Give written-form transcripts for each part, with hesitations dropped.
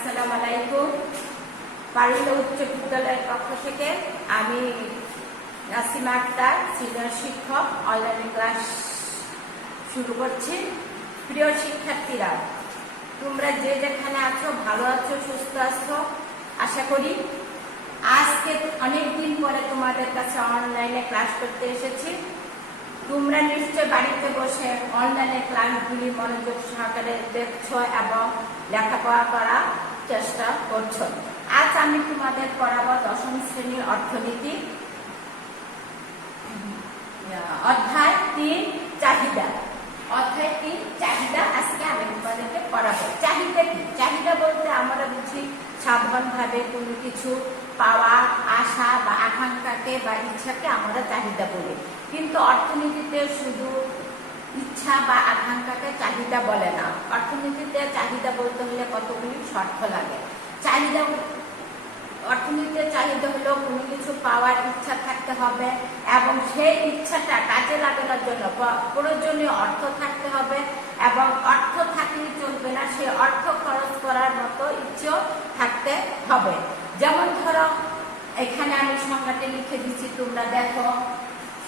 আসসালামু আলাইকুম। পারুল্য উচ্চ বিদ্যালয়ের পক্ষ থেকে আমি নাসিমা আক্তার, সিনিয়র শিক্ষক, অনলাইন ক্লাস শুরু করছি। প্রিয় শিক্ষার্থীরা, তোমরা যে যেখানে আছো ভালো আছো, সুস্থ আছো আশা করি। আজকে অনেকদিন পরে তোমাদের কাছে অনলাইনে ক্লাস করতে এসেছি। তোমরা নিশ্চয় বাড়িতে বসে অনলাইনে ক্লাসগুলি মনোযোগ সহকারে দেখছো এবং লেখাপড়া করার চেষ্টা করছো। আজ আমি তোমাদের পড়াবো দশম শ্রেণীর অর্থনীতি, অধ্যায় ৩ চাহিদা। অধ্যায় ৩ চাহিদা আজকে আমি তোমাদেরকে পড়াবো। চাহিদা কি? চাহিদা বলতে আমরা বুঝি সাধারণভাবে কোনো কিছু পাওয়া, আশা বা আকাঙ্ক্ষাকে বা ইচ্ছাকে আমরা চাহিদা বলি। কিন্তু অর্থনীতিতে শুধু ইচ্ছা বা আকাঙ্ক্ষাকে চাহিদা বলে না। অর্থনীতিতে চাহিদা বলতে হলে কতগুলি শর্ত লাগে। চাহিদা অর্থনীতিতে চাহিদা হলো কোনো কিছু পাওয়ার ইচ্ছা থাকতে হবে এবং সেই ইচ্ছাটা কাজে লাগানোর জন্য প্রয়োজনীয় অর্থ থাকতে হবে এবং অর্থ থাকলে চলবে না, সেই অর্থ খরচ করার মতো ইচ্ছেও থাকতে হবে। যেমন ধরো, এখানে আমি সংজ্ঞাটি লিখে দিচ্ছি, তোমরা দেখো।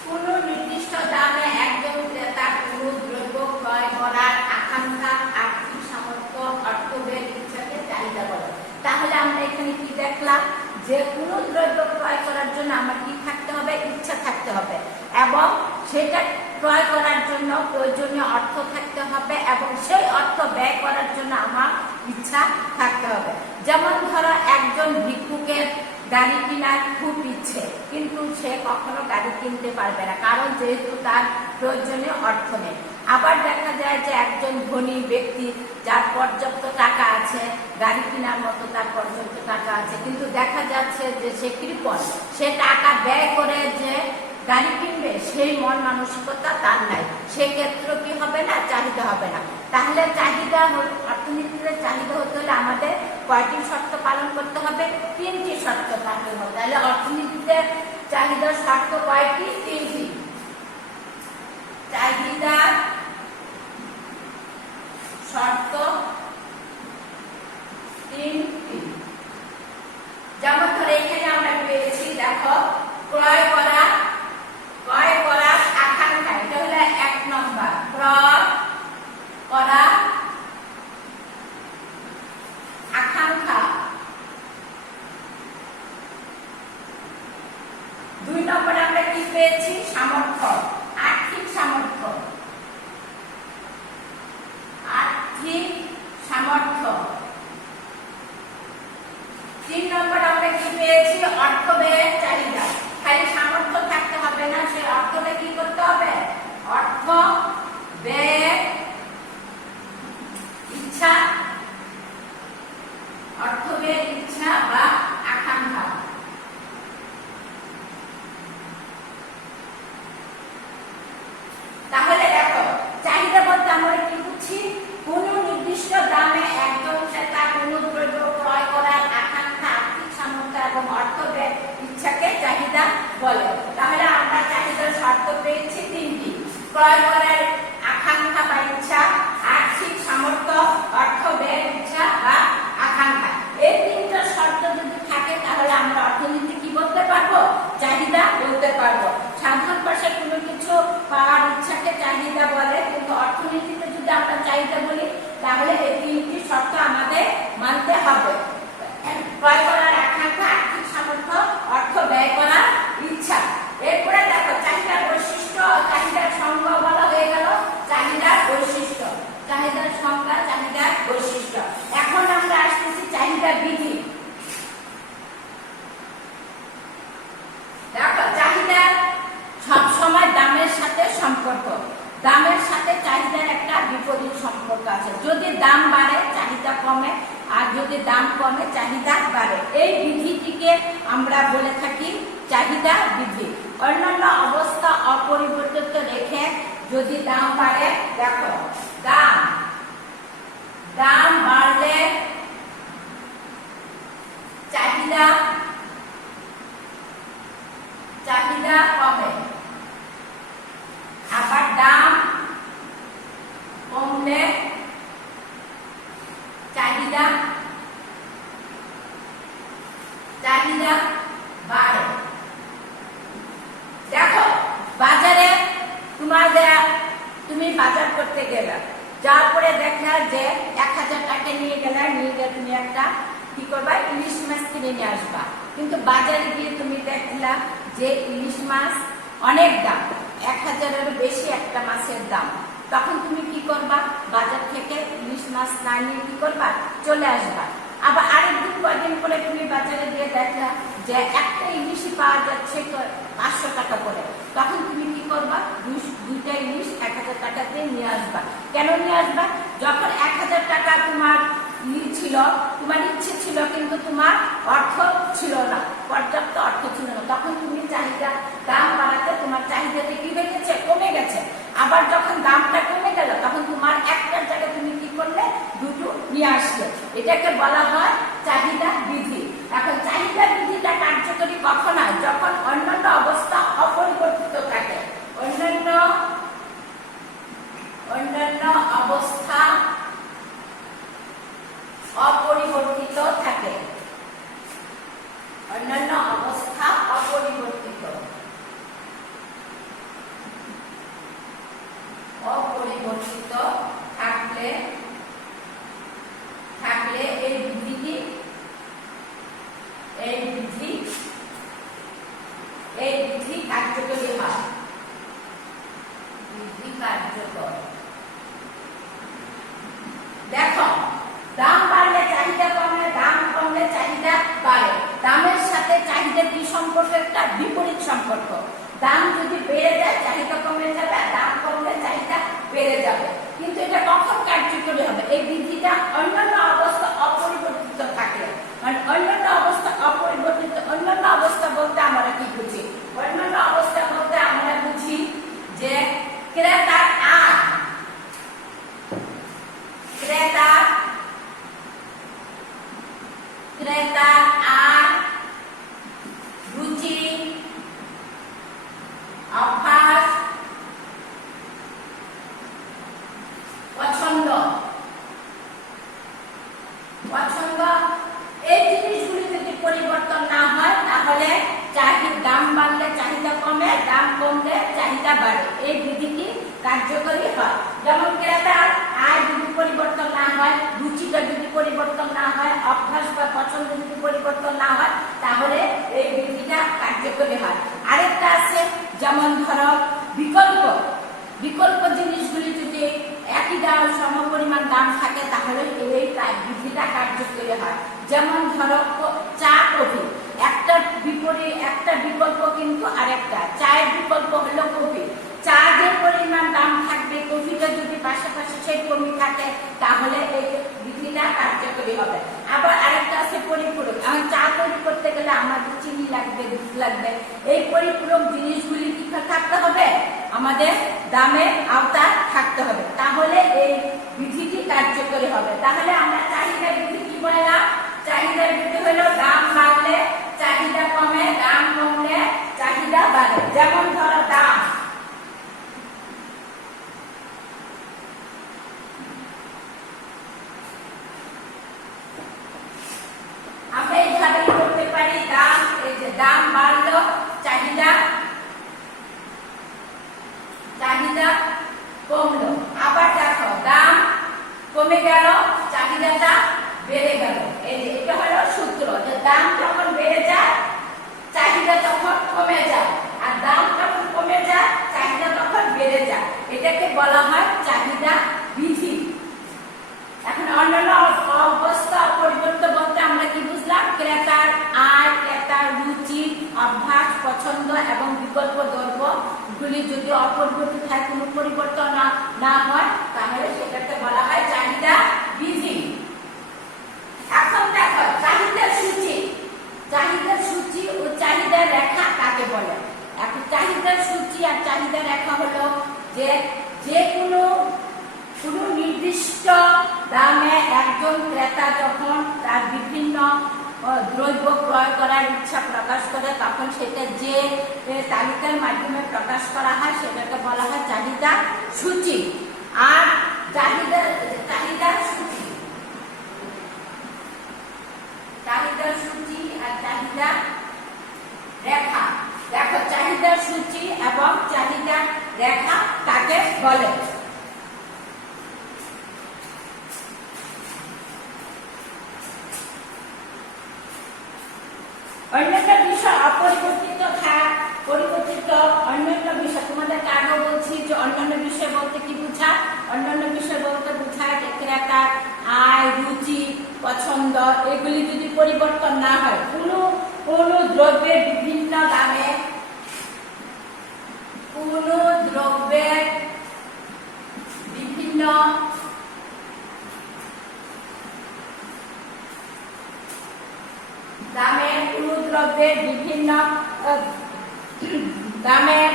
কোনো নির্দিষ্ট দামে একজন ক্রেতা কোনো দ্রব্য ক্রয় করার আকাঙ্ক্ষা, আর্থিক সামর্থ্য, অর্থব্যয়ের ইচ্ছাকে চাহিদা বলে। তাহলে আমরা এখানে কি দেখলাম? যে কোনো দ্রব্য ক্রয় করার জন্য আমার কি থাকতে হবে? ইচ্ছা থাকতে হবে এবং সেটা ক্রয় করার জন্য প্রয়োজনীয় অর্থ থাকতে হবে এবং সেই অর্থ ব্যয় করার জন্য আমার ইচ্ছা থাকতে হবে। যেমন ধরো, একজন ভিক্ষুকের গাড়ি কেনার খুব ইচ্ছে, কিন্তু সে কখনো গাড়ি কিনতে পারবে না, কারণ যেহেতু তার প্রয়োজনীয় অর্থ নেই। আবার দেখা যায় যে একজন ধনী ব্যক্তি যার পর্যাপ্ত টাকা আছে, গাড়ি কেনার মতো তার পর্যাপ্ত টাকা আছে, কিন্তু দেখা যাচ্ছে যে সে কৃপণ, সে টাকা ব্যয় করে যে গাড়ি কিনবে সেই মন মানসিকতা তার নাই। সেক্ষেত্রে কি হবে না? চাহিদা হবে না। তাহলে চাহিদা অর্থনীতিতে চাহিদা হতে হলে আমাদের কয়টি শর্ত পালন করতে হবে? 3টি শর্ত পালন করতে হবে। তাহলে অর্থনীতিতে চাহিদার শর্ত কয়টি? 3টি। চাহিদা শর্ত 3টি। যেমন ধরো, এখানে আমরা পেয়েছি, দেখো, ক্রয় করার আকাঙ্ক্ষা, এটা হলো 1 নম্বর। ক্রয় করা আকাঙ্ক্ষা। 2 নম্বরে আমরা কি পেয়েছি? সামর্থ্য, আর্থিক সামর্থ্য। আর্থিক সামর্থ্য। 3 নম্বরে আমরা কি পেয়েছি? অর্থ ব্যয়ের চাহিদা। খালি সামর্থ্য থাকতে হবে না, সেই অর্থটা কি করতে হবে? অর্থ ব্যয়ের ইচ্ছা, অর্থ ব্যয়ের ইচ্ছা বা আকাঙ্ক্ষা। তাহলে দেখো, চাহিদা বলতে আমরা কি বুঝছি? কোন নির্দিষ্ট দামে একজন ক্রেতা কোনো দ্রব্য ক্রয় করার আকাঙ্ক্ষা, আর্থিক সামর্থ্য এবং অর্থ ব্যয়ের ইচ্ছাকে চাহিদা বলে। তাহলে আমরা চাহিদার শর্ত পেয়েছি 3টি। ক্রয় করার আকাঙ্ক্ষা বা ইচ্ছা, আর্থিক সামর্থ্য, অর্থ ব্যয়ের ইচ্ছা বা আকাঙ্ক্ষা। এই 3টা শর্ত যদি থাকে তাহলে আমরা অর্থনীতি কি বলতে পারবো? চাহিদা বলতে পারবো। সাধারণ ভাষায় কোনো কিছু পাওয়ার ইচ্ছাকে চাহিদা বলে, কিন্তু অর্থনীতিতে যদি আমরা চাহিদা বলি তাহলে এই 3টি শর্ত আমাদের মানতে হবে। ক্রয় করার আকাঙ্ক্ষা, আর্থিক সামর্থ্য, অর্থ ব্যয় করার ইচ্ছা। এরপরে দেখো, চাহিদার বৈশিষ্ট্য, চাহিদার সংজ্ঞা বলা হয়ে গেল। চাহিদার বৈশিষ্ট্য, চাহিদার সংজ্ঞা, চাহিদার বৈশিষ্ট্য। এখন আমরা আসতেছি চাহিদা বিধি। দেখো, চাহিদা সব সময় দামের সাথে সম্পর্ক। দামের সাথে চাহিদার একটা বিপরীত সম্পর্ক আছে। যদি দাম বাড়ে চাহিদা কমে, আর যদি দাম কমে চাহিদা বাড়ে। এই বিধিটিকে আমরা বলে থাকি চাহিদা বিধি। অন্যান্য অবস্থা অপরিবর্তিত রেখে যদি দাম বাড়ে, দেখো, দাম বাড়লে চাহিদা কমে, আবার দাম কমলে চাহিদা চাহিদা বাড়ে। দেখো বাজারে তুমি বাজার করতে গেলে, যার পরে দেখলা যে 1000 টাকা নিয়ে গিয়ে তুমি একটা কি করবা, ইলিশ মাছ কিনে নিয়ে আসবা। কিন্তু বাজারে গিয়ে তুমি দেখলা যে ইলিশ মাছ অনেক দাম, 1000-এর বেশি একটা মাছের দাম। তখন তুমি কি করবা, বাজার থেকে ইলিশ মাছ না নিয়ে কি করবা, চলে আসবা। আবার আরেকদিন কয়েকদিন পরে তুমি বাজারে গিয়ে দেখলা যে একটা ইলিশই পাওয়া যাচ্ছে 500 টাকা করে। তখন তুমি কি করবা, দুইটা ইলিশ 1000 টাকা দিয়ে নিয়ে আসবা। কেন নিয়ে আসবা, যখন 1000 টাকা তোমার ছিল, তোমার ইচ্ছে ছিল, কিন্তু তোমার অর্থ ছিল না, পর্যাপ্ত অর্থ ছিল না, তখন তুমি চাহিদা দাম বাড়াতে তোমার চাহিদাটা কি হয়ে গেছে, কমে গেছে। আবার যখন দামটা কমে গেল তখন তোমার একটার জায়গায় তুমি কি করলে, দুটো নিয়ে আসলে। এটাকে বলা হয় চাহিদা বৃদ্ধি। এখন চাহিদা বৃদ্ধিটা কার্যকরী কখন হয়, যখন অন্যান্য অবস্থা অপরিবর্তিত থাকে। অন্যান্য অবস্থা অপরিবর্তিত থাকে। অন্যান্য অবস্থা অপরিবর্তিত থাকলে এই বৃদ্ধি কার্যকরী হয়। বৃদ্ধি কার্যকর। দেখো দাম বাড়লে চাহিদা কমে, দাম কমলে চাহিদা বাড়ে। দামের সাথে চাহিদা কি সম্পর্ক, একটা বিপরীত সম্পর্ক। দাম যদি বেড়ে যায় চাহিদা কমে যাবে, দাম কমলে চাহিদা বেড়ে যাবে। কিন্তু এটা কখন কার্যকরী হবে, এই বৃদ্ধিটা অন্যান্য অবস্থা অপরিবর্তিত থাকলে। মানে অন্যান্য অবস্থা অপরিবর্তিত, অন্যান্য অবস্থা বলতে আমরা কি বুঝি, অন্যান্য অবস্থা বলতে আমরা বুঝি যে ক্রেতার আয়, ক্রেতার আয়, রুচি, অভ্যাস, পছন্দ, এই জিনিসগুলি যদি পরিবর্তন না হয় তাহলে দাম বাড়লে চাহিদা কমে, দাম কমলে চাহিদা বাড়ে। এই বিধিটি কার্যকরী হয়। যেমন ক্রেতার আয় যদি পরিবর্তন না হয়, রুচিটা যদি পরিবর্তন না হয়, অভ্যাস বা পছন্দ যদি পরিবর্তন না হয়, তাহলে এই বিধিটা কার্যকরী হয়। আরেকটা আছে, যেমন ধরো বিকল্প জিনিসগুলি যদি একই দাম সমপরিমাণ দাম থাকে তাহলে এই বিধিটা কার্যকরী হয়। যেমন ধরো চা, কফি, একটা বিকল্প কিন্তু আরেকটা। চায়ের বিকল্প হলো কফি। চা যে পরিমাণ দাম থাকবে, কফিটা যদি পাশাপাশি সেই কমই থাকে তাহলে এই বিধিটা কার্যকরী হবে। আবার আরেকটা আছে পরিপূরক। এখন চা তৈরি করতে গেলে আমাদের চিনি লাগবে, দুধ লাগবে। এই পরিপূরক জিনিসগুলি কি থাকতে হবে, আমাদের দামের আওতা থাকতে হবে, তাহলে এই বিধিটি কার্যকরী হবে। তাহলে আমরা চাহিদা বৃদ্ধি কি বললাম, চাহিদা বৃদ্ধি হলো দাম বাড়লে চাহিদা কমে, দাম কমলে চাহিদা বাড়ে। যেমন ধরো দাম, আমরা এইভাবে করতে পারি, দাম, এই যে দাম বাড়লো চাহিদা কমলো। আবার দেখো দাম কমে গেল চাহিদাটা বেড়ে গেল। এই যে এটা হলো সূত্র, যে দাম যখন বেড়ে যায় চাহিদা তখন কমে যায়, আর দাম যখন কমে যায় চাহিদা তখন বেড়ে যায়। এটাকে বলা হয় চাহিদা বৃদ্ধি। এখন অন্যান্য অবস্থা পরিবর্তন বলতে আমরা কি বুঝলাম, ক্রেতার আয়, ক্রেতার রুচি, অভ্যাস, পছন্দ এবং বিকল্প দ্রব্য গুলি যদি অপরিবর্তিত থাকে, কোনো পরিবর্তন না হয়, তাহলে সেটাকে বলা হয় চাহিদা বৃদ্ধি। এখন দেখো চাহিদার সূচি ও চাহিদার রেখা কাকে বলে। এখন চাহিদার সূচি আর চাহিদা রেখা হলো যে কোনো নির্দিষ্ট দামে একজন ক্রেতা যখন তার বিভিন্ন দ্রব্য ক্রয় করার ইচ্ছা প্রকাশ করে, তখন সেটা যে তালিকার মাধ্যমে প্রকাশ করা হয় সেটাকে বলা হয় চাহিদা সূচি। আর চাহিদার সূচি আর চাহিদা চাহিদা রেখা। দেখো চাহিদার সূচি এবং চাহিদা রেখা কাকে বলে? অন্যান্য বিষয় অপরিবর্তিত পরিবর্তিত অন্যান্য বিষয় তোমাদের আগেও বলছি যে অন্যান্য বিষয় বলতে কি বোঝায়? অন্যান্য বিষয় বলতে বোঝায় ক্রেতা আয়, রুচি, পছন্দ এগুলি যদি পরিবর্তন না হয়, কোনো দ্রব্যের বিভিন্ন দামে বিভিন্ন দামের কোনো দ্রব্যের বিভিন্ন দামের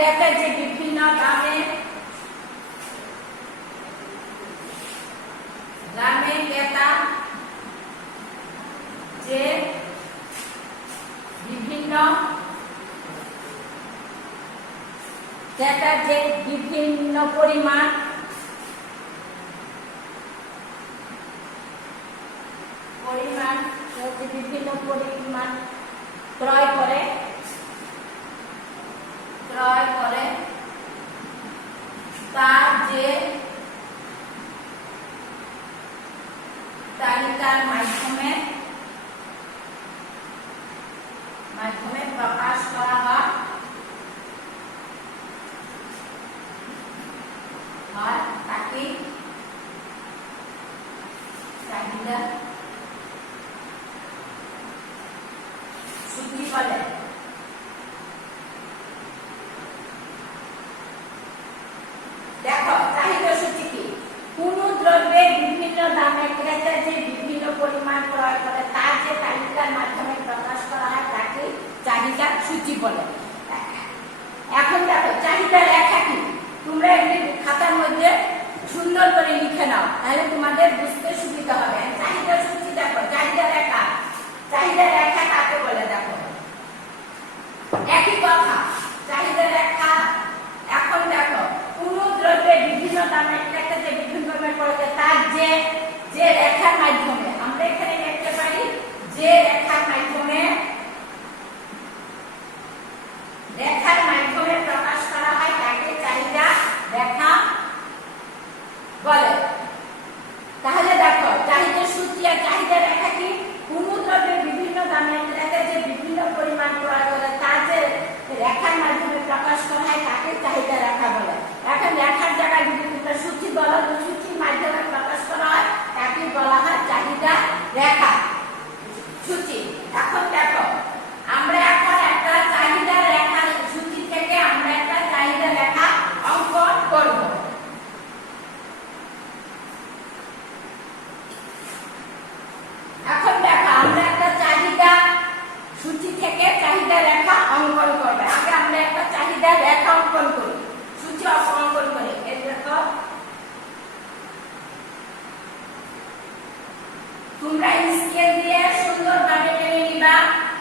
দেখে যে বিভিন্ন দামের ক্রেতা যে বিভিন্ন পরিমাণ ক্রয় করে তার যে তালিকার মাধ্যমে প্রকাশ করা হয় তাকে চাহিদা সূচি বলে। দেখো চাহিদা সূচি কি? কোন দ্রব্যের বিভিন্ন দামে ক্রেতা যে বিভিন্ন পরিমাণ ক্রয় করে তার যে তালিকার মাধ্যমে প্রকাশ করা হয় তাকে চাহিদা সূচি বলে। এখন দেখো চাহিদা রেখা কি? তোমরা এটি খাতার মধ্যে সুন্দর করে লিখে নাও, তাহলে তোমাদের বুঝতে সুবিধা হবে। চাহিদা সূচি দেখো, চাহিদা রেখা কাকে বলে? দেখো একই কথা, চাহিদা রেখা। এখন দেখো কোন দ্রব্যের বিভিন্ন দামে ক্রেতা যে বিভিন্ন দামে করে তার যে রেখার মাধ্যমে, আমরা এখানে লিখতে পারি যে রেখার মাধ্যমে প্রকাশ করা হয় তাকে চাহিদা রেখা বলে। তাহলে দেখো চাহিদা সূচি আর চাহিদা রেখা কি? কোন দ্রব্যের বিভিন্ন দামে ক্রেতা যে বিভিন্ন পরিমাণ ক্রয় করে তার যে রেখার মাধ্যমে প্রকাশ করা হয় তাকে চাহিদা রেখা বলে। এখন রেখার জায়গায় যদি তোমরা সূচি বলো, সূচির মাধ্যমে প্রকাশ করা হয় তাকে বলা হয় চাহিদা রেখা সূচি। এখন দেখো আমরা এখন একটা চাহিদা রেখা সূচি থেকে আমরা একটা চাহিদা রেখা অঙ্কন করব। এখন দেখো আমরা একটা চাহিদা সূচি থেকে চাহিদা রেখা অঙ্কন করব। আগে আমরা একটা চাহিদা রেখা অঙ্কন করি, সূচি অঙ্কন করি। এই দেখো তোমরা স্কেল দিয়ে সুন্দরভাবে টেনে নিবা,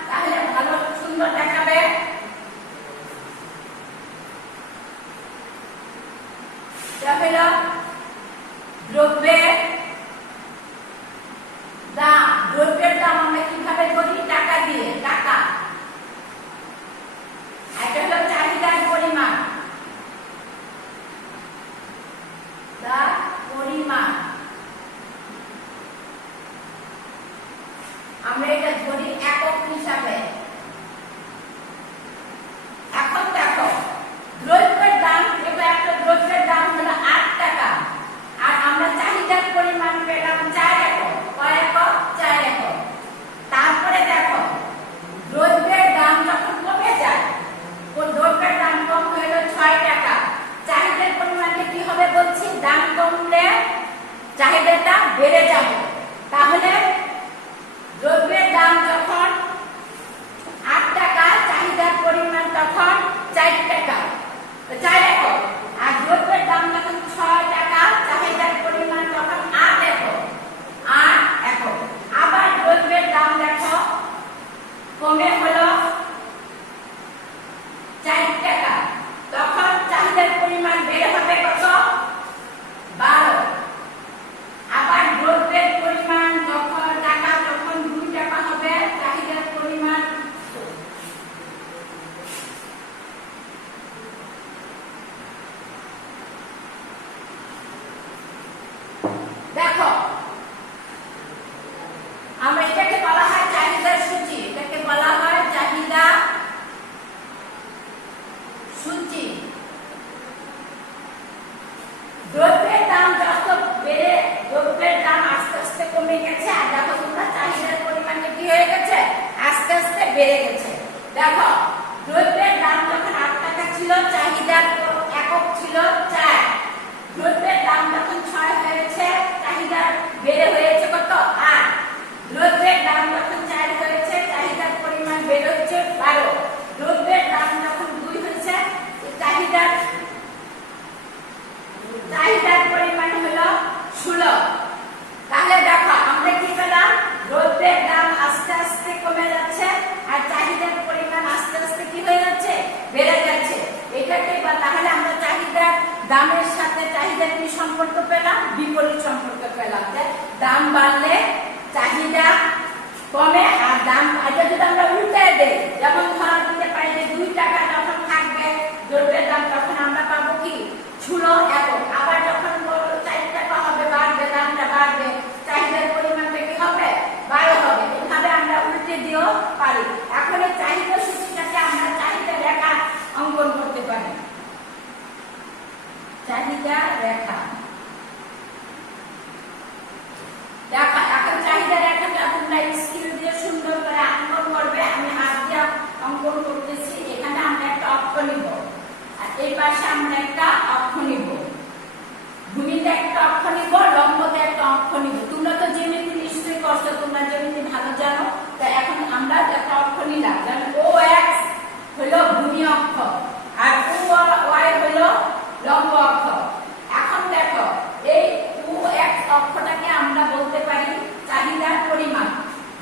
তাহলে ভালো সুন্দর দেখাবে। হলো দ্রব্যের দাম। দ্রব্যের দাম আমরা কিভাবে ধরি? টাকা দিয়ে। টাকা। এটা হলো চাহিদার পরিমাণ, আমরা এটা ধরি একক হিসাবে। এখন দেখো দ্রব্যের দাম, এটা একটা দ্রব্যের দাম হলো 8 টাকা, আর আমরা চাহিদার পরিমাণ পেলাম 4 একক। কয় একক? 4 একক। তারপরে দেখো দ্রব্যের দাম যখন কমে যায়, দ্রব্যের দাম কম হলো 6 টাকা, চাহিদার পরিমাণে কি হবে বলছি? দাম কমলে চাহিদাটা বেড়ে যাবে। তাহলে দ্রব্যের দাম যখন দেখো দ্রব্যের দাম যখন 8 টাকা ছিল, চাহিদার একক ছিল 4। দ্রব্যের দাম যখন 6 হয়েছে, চাহিদা বেড়ে হয়েছে কত? 8। দ্রব্যের দাম যখন 4 হয়েছে, চাহিদার পরিমাণ বেড়ে হচ্ছে 12। দ্রব্যের দাম যখন 2 হয়েছে, চাহিদার পরিমাণ হলো 16। তাহলে দেখো আমরা কি পেলাম? দ্রব্যের দাম আস্তে আস্তে কমে যাচ্ছে আর চাহিদার পরিমাণ আস্তে আস্তে কি হয়ে যাচ্ছে? বেড়ে যাচ্ছে। এটাকে তাহলে আমরা চাহিদার দামের সাথে চাহিদার কি সম্পর্ক পেলাম? বিপরীত সম্পর্ক পেলাম, যে দাম বাড়লে চাহিদা কমে আর দাম, এটা যদি আমরা উল্টে দেই, যেমন ধরা দিতে পারি যে 2 টাকা যখন থাকবে দ্রব্যের দাম, তখন আমরা পাবো কি? 16 একক। আবার যখন 4 টাকা হবে, বাড়বে, দামটা বাড়বে, চাহিদার পরিমাণটা কি হবে? 12 হবে। এভাবে আমরা উল্টে দিয়েও পারি। এখন এই চাহিদা সূচিটাকে আমরা চাহিদা রেখা অঙ্কন করতে পারি। চাহিদা রেখা, দেখো এখন চাহিদা রেখাটা তোমরা স্কেল দিয়ে সুন্দর করে অঙ্কন করবে। আমি হাত দিয়ে অঙ্কন করতেছি। এখানে আমরা একটা অক্ষ নিব আর এই পাশে আমরা একটা অক্ষ নিব। ভূমিতে একটা অক্ষ নিব, লম্বতে একটা অক্ষ নিব। তোমরা তো জ্যামিতি নিশ্চয়ই করছো, তোমরা জ্যামিতি ভালো জানো। তো এখন আমরা একটা অক্ষ নিলাম, যেমন OX হলো ভূমি অক্ষ আর OY হলো লম্ব অক্ষ। এখন দেখো এই OX অক্ষটাকে আমরা বলতে পারি চাহিদার পরিমাণ,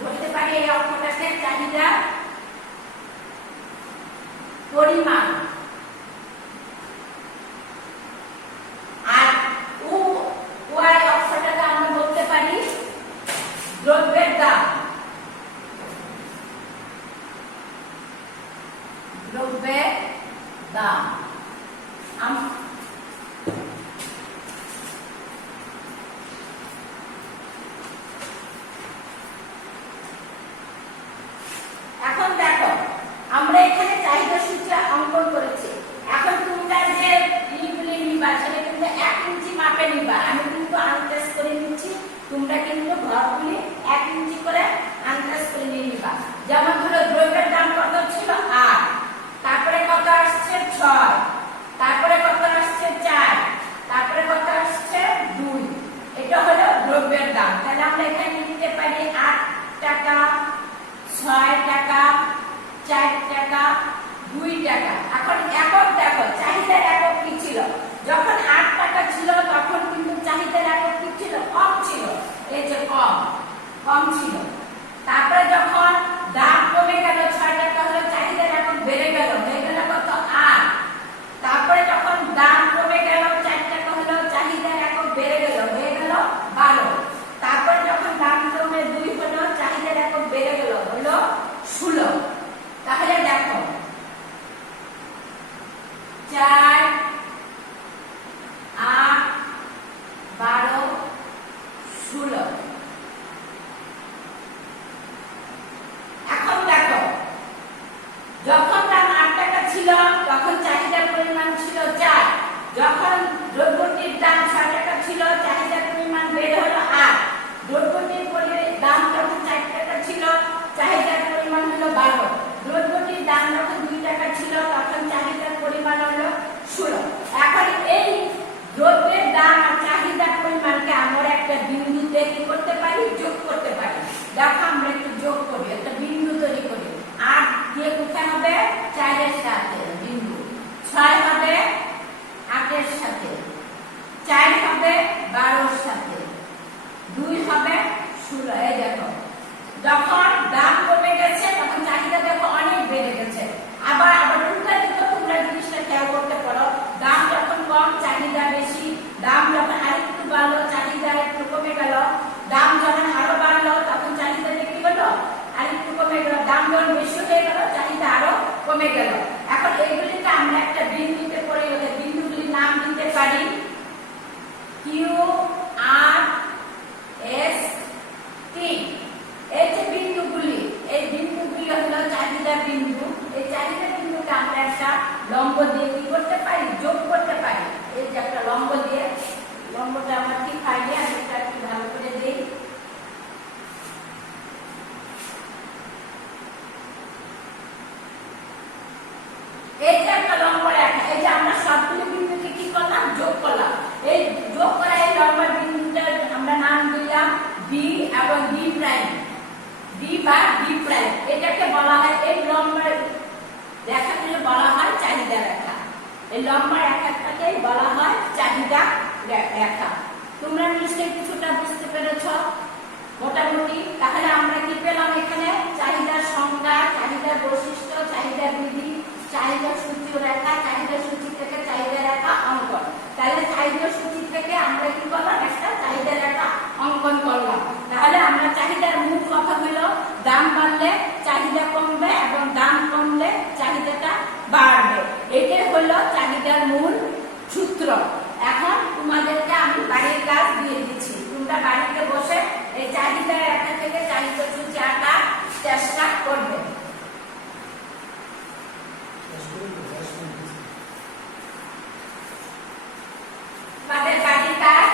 বলতে পারি এই অক্ষটাকে চাহিদার পরিমাণ। আর OY অক্ষটাকে আমরা বলতে পারি দ্রব্যের দাম। দ্রব্যের দাম। এখন দেখো আমরা এখানে চাহিদা সূত্র অঙ্কন করেছি। এখন তোমরা যে ইগুলি নিবা সেটা কিন্তু 1 ইঞ্চি মাপে নিবা। আমি কিন্তু আন্দাজ করে নিচ্ছি, তোমরা কিন্তু ঘরগুলি 1 ইঞ্চি করে আন্দাজ করে নিয়ে নিবা। যেমন ধরো দ্রব্যের দাম কত ছিল? 8। তারপরে কত আসছে? 6। তারপরে কত আসছে? 4। তারপরে কত আসছে? 2। এটা হলো দ্রব্যের দাম। তাহলে আমরা এখানে নিতে পারি 8 টাকা, 6 টাকা, 4 টাকা, 2 টাকা। এখন একক দেখো, চাহিদার একক কি ছিল? যখন 8 টাকা ছিল তখন কিন্তু চাহিদার একক কি ছিল? কম ছিল। এই যে কম ছিল। তারপরে যখন দাম কমে গেল, 6 টাকা হলো, চাহিদার একক বেড়ে গেল, হয়ে গেল কত? 8। তারপরে যখন দাম কমে গেল, 4 টাকা হলো, চাহিদার একক বেড়ে গেল, হয়ে গেল 12। তারপরে যখন দাম কমে 2 হলো, চাহিদার একক বেড়ে গেল, হলো 16। তাহলে দেখো 4, 8, 12, 16। এখন দেখো যখন দাম 8 টাকা ছিল তখন চাহিদার পরিমাণ ছিল 4। যখন দ্রব্যটির দাম 6 টাকা ছিল, চাহিদার পরিমাণ বেড়ে হলো 8। দ্রব্যটির দাম যখন 4 টাকা ছিল, চাহিদার পরিমাণ হলো 12। দ্রব্যটির দাম যখন 2 টাকা ছিল তখন চাহিদার পরিমাণ হলো 16। এখন এই দ্রব্যের দাম আর চাহিদার পরিমাণকে আমরা একটা বিন্দুতে কি করতে পারি? যোগ করতে পারি। দেখো আমরা একটু যোগ করি, একটা বিন্দু তৈরি করি। 8 দিয়ে কোথায় হবে? 4 এর সাথে বিন্দু, 6 হবে 8 এর সাথে, 4 হবে 12 এর সাথে, 2 হবে 16। এই দেখো যখন দাম কমে গেছে তখন চাহিদা দেখো অনেক বেড়ে গেছে। আবার উল্টা দিকে তোমরা জিনিসটা খেয়াল করতে পারো, দাম যখন কম চাহিদা বেশি, দাম যখন আরেকটু বাড়লো চাহিদা একটু কমে গেল, দাম যখন আরো বাড়লো তখন চাহিদা কি হলো? আরেকটু কমে গেল। দাম যখন বেশি হয়ে গেল, চাহিদা আরো কমে গেল। এখন এইগুলিকে আমরা একটা বিন্দুতে পড়ে গেলে বিন্দুগুলির নাম দিতে পারি Q, R, S, T। এই যে বিন্দু ডি বা ডি প্রাইম, এটাকে বলা হয়, এই লম্বা রেখাগুলো বলা হয় চাহিদা রেখা। এই লম্বা রেখাটাকে বলা হয় চাহিদা রেখা। তোমরা নিশ্চয়ই কিছুটা বুঝতে পেরেছ মোটামুটি। তাহলে আমরা কি পেলাম এখানে? চাহিদার সংজ্ঞা, চাহিদার বৈশিষ্ট্য, চাহিদার বিধি, চাহিদা সূচি রেখা, চাহিদা সূচি থেকে চাহিদা রেখা অঙ্কন। তাহলে চাহিদা সূচি থেকে আমরা কি করলাম? একটা চাহিদা রেখা অঙ্কন করলাম। তাহলে আমরা চাহিদার মূল কথা হলো দাম বাড়লে চাহিদা কমবে এবং দাম কমলে চাহিদাটা বাড়বে। এটাই হলো চাহিদার মূল সূত্র। এখন তোমাদেরকে আমি বাড়ির কাজ দিয়ে দিচ্ছি, তোমরা বাড়িতে বসে এই চাহিদা রেখা থেকে চাহিদা সূচি আঁকার চেষ্টা করবে। তোমাদের বাড়ির কাজ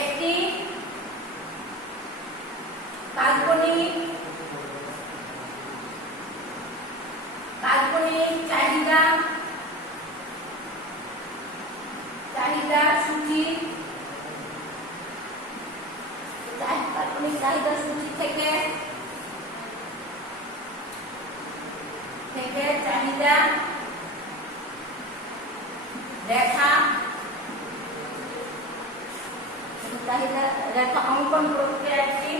একটি কাল্পনিক চাহিদা সূচি থেকে চাহিদা রেখা অঙ্কন প্রক্রিয়াটি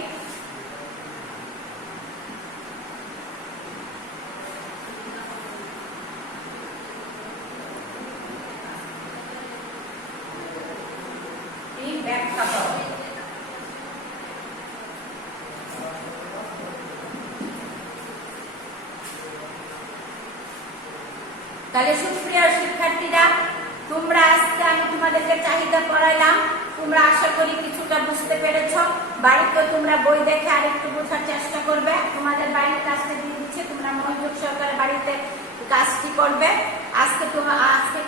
ব্যাখ্যা করো। তাহলে সুপ্রিয় শিক্ষার্থীরা, তোমরা আজকে আমি তোমাদেরকে চাহিদা পড়াইলাম, তোমরা আশা করি কিছুটা বুঝতে পেরেছ। বাড়িতে তোমরা বই দেখে আরেকটু বোঝার চেষ্টা করবে। তোমাদের বাড়ির কাজটা দিয়ে দিচ্ছে, তোমরা মনোযোগ সহকারে বাড়িতে কাজটি করবে। আজকে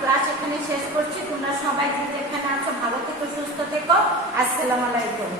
ক্লাস এখানে শেষ করছি। তোমরা সবাই যেখানে আছো ভালো থেকো, সুস্থ থেকো। আসসালামু আলাইকুম।